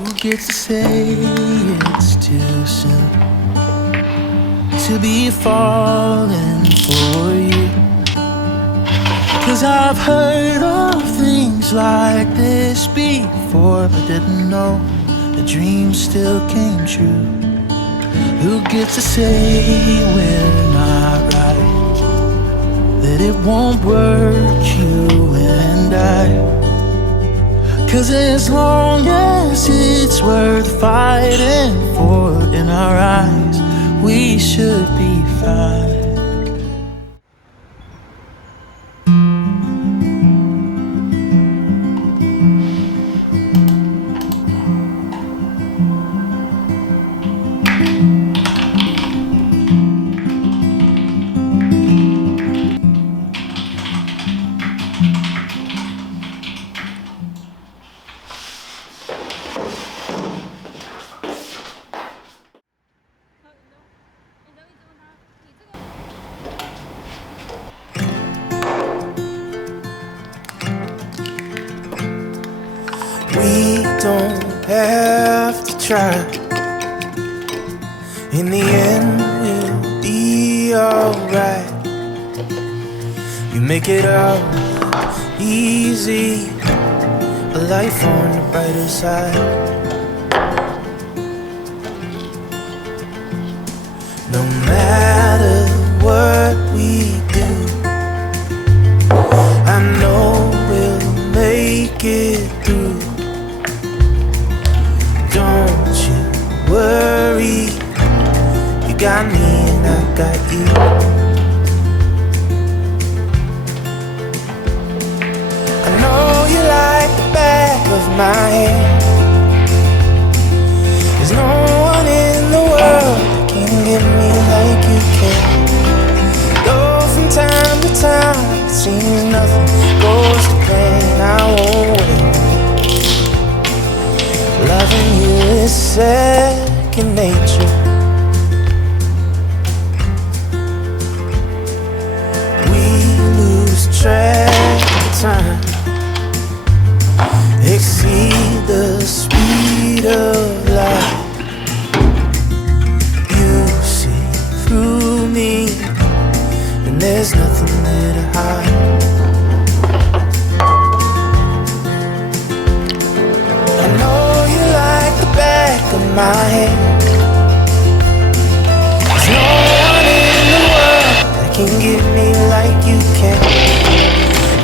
Who gets to say it's too soon to be falling for you? 'Cause I've heard of things like this before, but didn't know the dream still came true. Who gets to say we're not right, that it won't work, you and I? 'Cause as long as it's worth fighting for, in our eyes, we should be fine. We don't have to try. In the end, we'll be alright. You make it out easy, a life on the brighter side. No matter what we do, I know we'll make it through. Don't you worry, you got me and I got you. I know you like the back of my hand. There's no one in the world that can get me like you can. Though from time to time it seems nothing goes to plan, I won't wait. Loving you is second nature. We lose track of time, exceed the speed of light. You see through me, and there's nothing there to hide. I know you like the back of my hand. There's no one in the world that can get me like you can.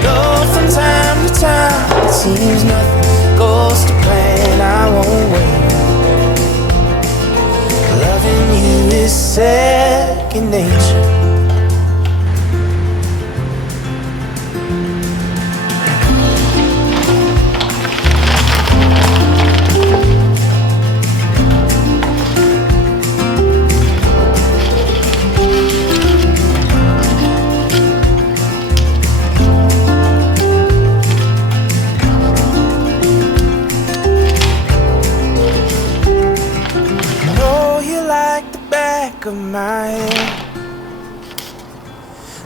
Though from time to time it seems nothing goes to plan, I won't wait. Loving you is second nature. Of my hand.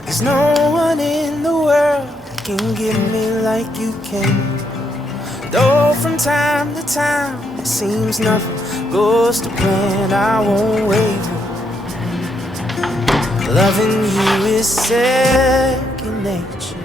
There's no one in the world that can get me like you can. Though from time to time it seems nothing goes to plan, I won't waver. Loving you is second nature.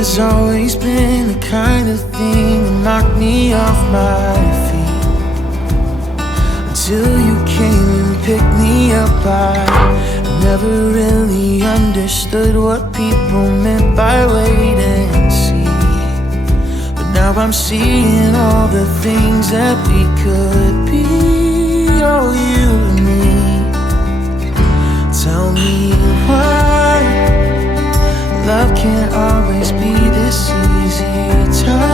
It's always been the kind of thing that knocked me off my feet. Until you came and picked me up, I never really understood what people meant by wait and see. But now I'm seeing all the things that we could be, oh, you and me. Tell me why love can't always be this easy. Tell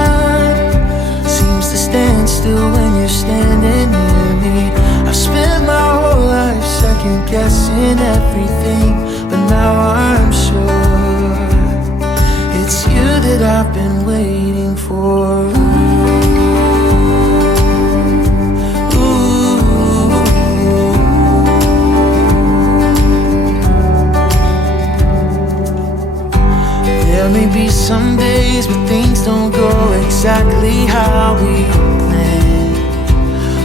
losing everything, but now I'm sure it's you that I've been waiting for. There may be some days when things don't go exactly how we planned,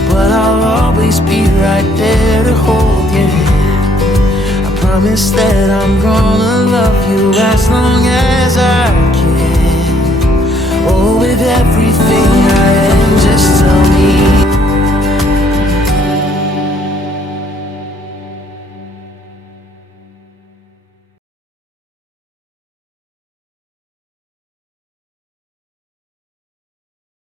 but I'll always be right there to hold your hand. I promise that I'm gonna love you as long as I can. Oh, with everything I am, just tell me